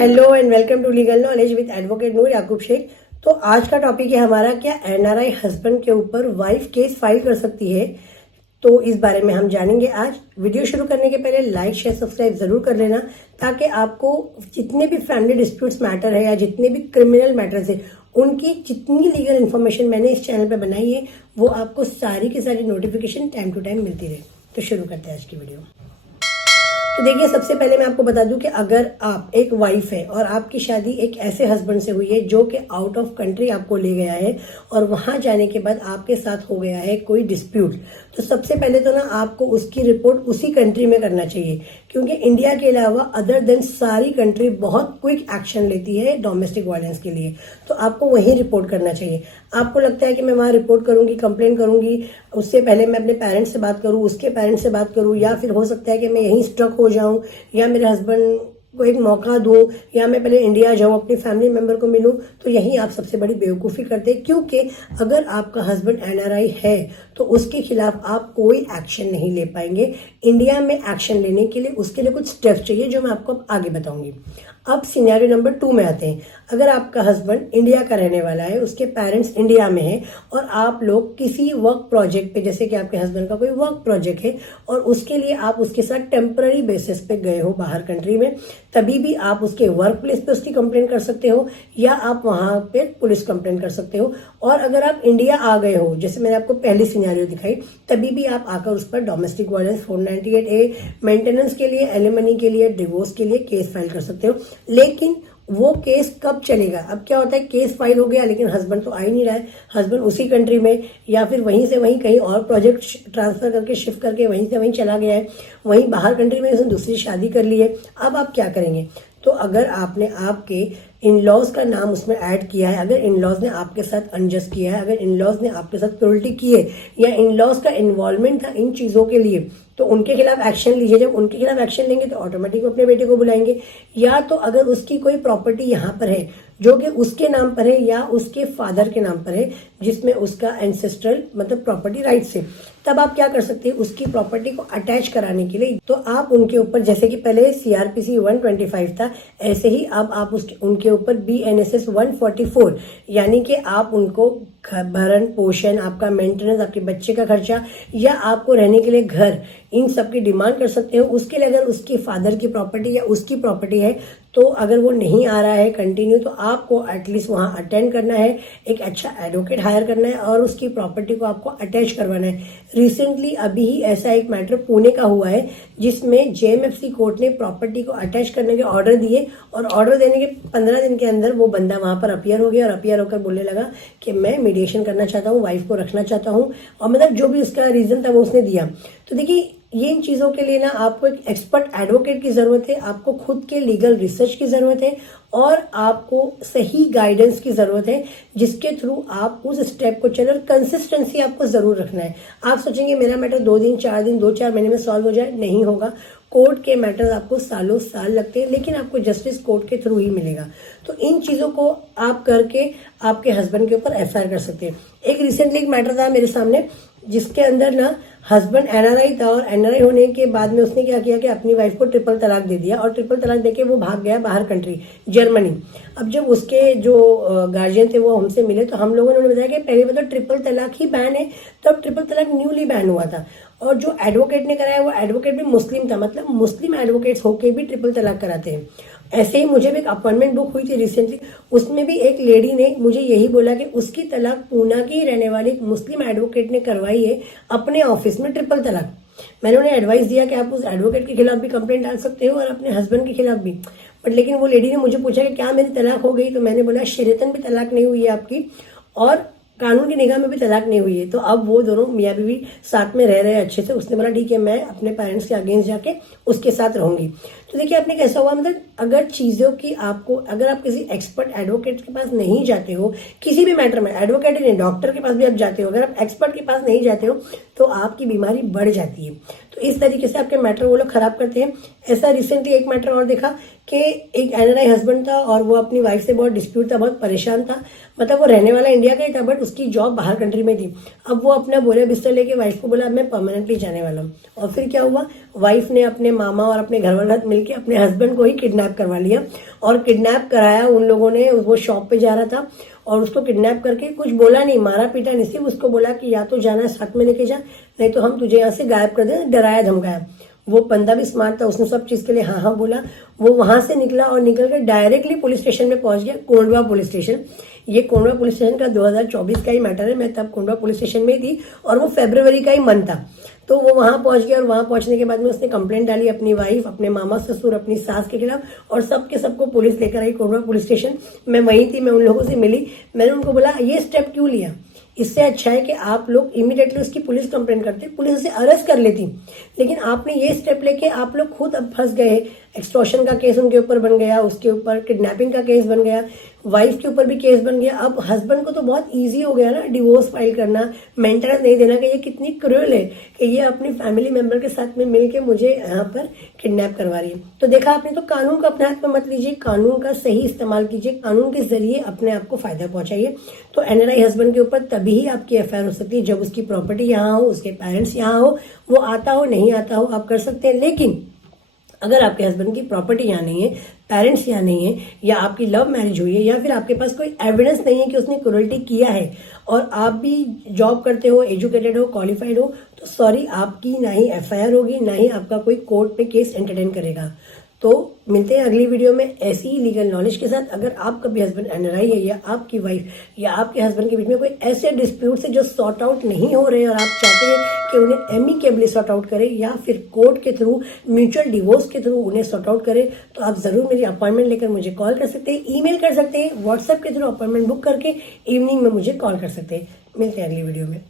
Hello and welcome to legal knowledge with advocate Noor Yakub Sheikh. तो आज का टॉपिक है हमारा, क्या एनआरआई हस्बैंड के ऊपर वाइफ केस फाइल कर सकती है। तो इस बारे में हम जानेंगे आज। वीडियो शुरू करने के पहले लाइक शेयर सब्सक्राइब जरूर कर लेना, ताकि आपको जितने भी फैमिली डिस्प्यूट्स मैटर है या जितने भी क्रिमिनल मैटर्स है उनकी जितनी लीगल इन्फॉर्मेशन मैंने इस चैनल पे बनाई है वो आपको सारी की सारी नोटिफिकेशन टाइम टू टाइम मिलती रहे। तो शुरू करते हैं आज की वीडियो। तो देखिए, सबसे पहले मैं आपको बता दूं कि अगर आप एक वाइफ है और आपकी शादी एक ऐसे हस्बैंड से हुई है जो कि आउट ऑफ कंट्री आपको ले गया है और वहां जाने के बाद आपके साथ हो गया है कोई डिस्प्यूट, तो सबसे पहले तो ना आपको उसकी रिपोर्ट उसी कंट्री में करना चाहिए, क्योंकि इंडिया के अलावा अदर देन सारी कंट्री बहुत क्विक एक्शन लेती है डोमेस्टिक वायलेंस के लिए। तो आपको वहीं रिपोर्ट करना चाहिए। आपको लगता है कि मैं वहां रिपोर्ट करूंगी, कंप्लेन करूंगी, उससे पहले मैं अपने पेरेंट्स से बात करूं, उसके पेरेंट्स से बात करूं, या फिर हो सकता है कि मैं यहीं स्ट्रक हो जाऊं या मेरे हस्बैंड को एक मौका दूं, या मैं पहले इंडिया जाऊं अपनी फैमिली मेंबर को मिलूं, तो यही आप सबसे बड़ी बेवकूफ़ी करते हैं। क्योंकि अगर आपका हस्बैंड एनआरआई है तो उसके खिलाफ आप कोई एक्शन नहीं ले पाएंगे। इंडिया में एक्शन लेने के लिए उसके लिए कुछ स्टेप्स चाहिए जो मैं आपको आगे बताऊंगी। अब सिनेरियो नंबर 2 में आते हैं। अगर आपका हस्बैंड इंडिया का रहने वाला है, उसके पेरेंट्स इंडिया में हैं और आप लोग किसी वर्क प्रोजेक्ट पे, जैसे कि आपके हस्बैंड का कोई वर्क प्रोजेक्ट है और उसके लिए आप उसके साथ टेम्पररी बेसिस पे गए हो बाहर कंट्री में, तभी भी आप उसके वर्क प्लेस पे उसकी कंप्लेन कर सकते हो या आप वहां पे पुलिस कंप्लेन कर सकते हो। और अगर आप इंडिया आ गए हो, जैसे मैंने आपको पहली सिनेरियो दिखाई, तभी भी आप आकर उस पर डोमेस्टिक वायलेंस 498A मेंटेनेंस के लिए, एलिमनी के लिए, डिवोर्स के लिए केस फाइल कर सकते हो। लेकिन वो केस कब चलेगा? अब क्या होता है, केस फाइल हो गया लेकिन हस्बैंड तो आ ही नहीं रहा है, हस्बैंड उसी कंट्री में या फिर वहीं से वहीं कहीं और प्रोजेक्ट ट्रांसफर करके शिफ्ट करके वहीं से वहीं चला गया है, वहीं बाहर कंट्री में उसने दूसरी शादी कर ली है। अब आप क्या करेंगे? तो अगर आपने आपके इन लॉज का नाम उसमें ऐड किया है, अगर इन लॉज ने आपके साथ अनजस्ट किया है, अगर इन लॉज ने आपके साथ क्रूरल्टी की है या इन लॉज का इन्वॉल्वमेंट था इन चीजों के लिए, तो उनके खिलाफ एक्शन लीजिए। जब उनके खिलाफ एक्शन लेंगे तो ऑटोमेटिक अपने बेटे को बुलाएंगे। या तो अगर उसकी कोई प्रॉपर्टी यहाँ पर है जो कि उसके नाम पर है या उसके फादर के नाम पर है, जिसमें उसका एंसेस्ट्रल मतलब प्रॉपर्टी राइट्स है, तब आप क्या कर सकते हैं, उसकी प्रॉपर्टी को अटैच कराने के लिए तो आप उनके ऊपर, जैसे कि पहले सीआरपीसी 125 था, ऐसे ही अब आप उनके ऊपर बीएनएसएस 144, यानी कि आप उनको भरण पोषण, आपका मेंटेनेंस, आपके बच्चे का खर्चा या आपको रहने के लिए घर, इन सब की डिमांड कर सकते हो। उसके लिए अगर उसकी फादर की प्रॉपर्टी या उसकी प्रॉपर्टी है, तो अगर वो नहीं आ रहा है कंटिन्यू, तो आपको एटलीस्ट वहां अटेंड करना है, एक अच्छा एडवोकेट हायर करना है और उसकी प्रॉपर्टी को आपको अटैच करवाना है। रिसेंटली अभी ही ऐसा एक मैटर पुणे का हुआ है, जिसमें जेएमएफसी कोर्ट ने प्रॉपर्टी को अटैच करने के ऑर्डर दिए और ऑर्डर देने के 15 दिन के अंदर वो बंदा वहां पर अपीयर हो गया और अपीयर होकर बोलने लगा कि मैं मीडिएशन करना चाहता हूँ, वाइफ को रखना चाहता हूँ, और मतलब जो भी उसका रीजन था वो उसने दिया। तो देखिए, ये इन चीजों के लिए ना आपको एक एक्सपर्ट एडवोकेट की जरूरत है, आपको खुद के लीगल रिसर्च की जरूरत है और आपको सही गाइडेंस की जरूरत है, जिसके थ्रू आप उस स्टेप को चले। और कंसिस्टेंसी आपको जरूर रखना है। आप सोचेंगे मेरा मैटर 2 दिन 4 दिन 2-4 महीने में सॉल्व हो जाए, नहीं होगा। कोर्ट के मैटर्स आपको सालों साल लगते हैं, लेकिन आपको जस्टिस कोर्ट के थ्रू ही मिलेगा। तो इन चीजों को आप करके आपके हस्बैंड के ऊपर एफआईआर कर सकते हैं। एक रिसेंटली एक मैटर था मेरे सामने, जिसके अंदर ना हस्बैंड एनआरआई था और एनआरआई होने के बाद में उसने क्या किया कि अपनी वाइफ को ट्रिपल तलाक दे दिया और ट्रिपल तलाक देके वो भाग गया बाहर कंट्री, जर्मनी। अब जब उसके जो गार्जियन थे वो हमसे मिले, तो हम लोगों ने उन्हें बताया कि पहले मतलब ट्रिपल तलाक ही बैन है, तब ट्रिपल तलाक न्यूली बैन हुआ था और जो एडवोकेट ने कराया वो एडवोकेट भी मुस्लिम था, मतलब मुस्लिम एडवोकेट्स होके भी ट्रिपल तलाक कराते हैं। ऐसे ही मुझे भी एक अपॉइंटमेंट बुक हुई थी रिसेंटली, उसमें भी एक लेडी ने मुझे यही बोला कि उसकी तलाक पूना की रहने वाली एक मुस्लिम एडवोकेट ने करवाई है अपने ऑफिस में, ट्रिपल तलाक। मैंने उन्हें एडवाइस दिया कि आप उस एडवोकेट के खिलाफ भी कंप्लेंट डाल सकते हो और अपने हस्बैंड के खिलाफ भी, बट लेकिन वो लेडी ने मुझे पूछा कि क्या मेरी तलाक हो गई, तो मैंने बोला शरीयतन भी तलाक नहीं हुई है आपकी और कानून की निगाह में भी तलाक नहीं हुई है। तो अब वो दोनों मियाँ बीवी साथ में रह रहे हैं अच्छे से। उसने बोला ठीक है, मैं अपने पेरेंट्स के अगेंस्ट जाके उसके साथ रहूंगी। तो देखिए, आपने कैसा हुआ, मतलब अगर चीजों की आपको, अगर आप किसी एक्सपर्ट एडवोकेट के पास नहीं जाते हो किसी भी मैटर में, एडवोकेट ही नहीं डॉक्टर के पास भी आप जाते हो, अगर आप एक्सपर्ट के पास नहीं जाते हो तो आपकी बीमारी बढ़ जाती है। तो इस तरीके से आपके मैटर वो लोग खराब करते हैं। ऐसा रिसेंटली एक मैटर और देखा कि एक एनआरआई हस्बैंड था और वो अपनी वाइफ से बहुत डिस्प्यूट था, बहुत परेशान था, मतलब वो रहने वाला इंडिया का ही था बट उसकी जॉब बाहर कंट्री में थी। अब वो अपना बोरे बिस्तर लेके वाइफ को बोला अब मैं परमानेंटली जाने वाला हूँ। और फिर क्या हुआ, वाइफ ने अपने मामा और अपने घर वाले मिलकर अपने हस्बैंड को ही किडनैप करवा लिया और किडनैप कराया उन लोगों ने। वो शॉप पे जा रहा था और उसको किडनैप करके कुछ बोला नहीं, मारा पीटा नहीं, सिर्फ उसको बोला कि या तो जाना है साथ में लेके जा, नहीं तो हम तुझे यहाँ से गायब कर दें, डराया धमकाया। वो बंदा भी स्मार्ट था, उसने सब चीज के लिए हाँ हाँ बोला। वो वहां से निकला और निकल कर डायरेक्टली पुलिस स्टेशन में पहुंच गया, कोंडवा पुलिस स्टेशन। ये कोंडवा पुलिस स्टेशन का 2024 का ही मैटर है, मैं तब कोंडवा पुलिस स्टेशन में ही थी और वो फरवरी का ही मंथ था। तो वो वहां पहुंच गया और वहां पहुंचने के बाद में उसने कंप्लेंट डाली अपनी वाइफ, अपने मामा ससुर, अपनी सास के खिलाफ और सबके सबको पुलिस लेकर आई कोंडवा पुलिस स्टेशन। मैं वहीं थी, मैं उन लोगों से मिली, मैंने उनको बोला ये स्टेप क्यों लिया, इससे अच्छा है कि आप लोग इमीडिएटली उसकी पुलिस कंप्लेंट करते, पुलिस उसे अरेस्ट कर लेती, लेकिन आपने ये स्टेप लेके आप लोग खुद अब फंस गए। एक्सटॉर्शन का केस उनके ऊपर बन गया, उसके ऊपर किडनैपिंग का केस बन गया, वाइफ के ऊपर भी केस बन गया। अब हस्बैंड को तो बहुत इजी हो गया ना डिवोर्स फाइल करना, मेंटेनेंस नहीं देना, कि ये कितनी क्रूअल है कि ये अपनी फैमिली मेंबर के साथ में मिलके मुझे यहाँ पर किडनैप करवा रही है। तो देखा आपने, तो कानून को अपने हाथ में मत लीजिए, कानून का सही इस्तेमाल कीजिए, कानून के जरिए अपने आप को फायदा पहुंचाइए। तो एनआरआई हस्बैंड के ऊपर तभी ही आपकी एफआईआर हो सकती है जब उसकी प्रॉपर्टी यहाँ हो, उसके पेरेंट्स यहाँ हो, वो आता हो नहीं आता हो, आप कर सकते हैं। लेकिन अगर आपके हस्बैंड की प्रॉपर्टी यहाँ नहीं है, पेरेंट्स यहाँ नहीं है, या आपकी लव मैरिज हुई है, या फिर आपके पास कोई एविडेंस नहीं है कि उसने क्रूरल्टी किया है, और आप भी जॉब करते हो, एजुकेटेड हो, क्वालिफाइड हो, तो सॉरी, आपकी ना ही एफआईआर होगी, ना ही आपका कोई कोर्ट में केस एंटरटेन करेगा। तो मिलते हैं अगली वीडियो में ऐसी ही लीगल नॉलेज के साथ। अगर आपका भी हस्बैंड एनआरआई है या आपकी वाइफ या आपके हस्बैंड के बीच में कोई ऐसे डिस्प्यूट है जो सॉर्ट आउट नहीं हो रहे हैं और आप चाहते हैं कि उन्हें एमिकेबली सॉर्ट आउट करें या फिर कोर्ट के थ्रू, म्यूचुअल डिवोर्स के थ्रू उन्हें सॉर्ट आउट करें, तो आप जरूर मेरी अपॉइंटमेंट लेकर मुझे कॉल कर सकते हैं, ईमेल कर सकते हैं, व्हाट्सएप के थ्रू अपॉइंटमेंट बुक करके इवनिंग में मुझे कॉल कर सकते हैं। मिलते हैं अगली वीडियो में।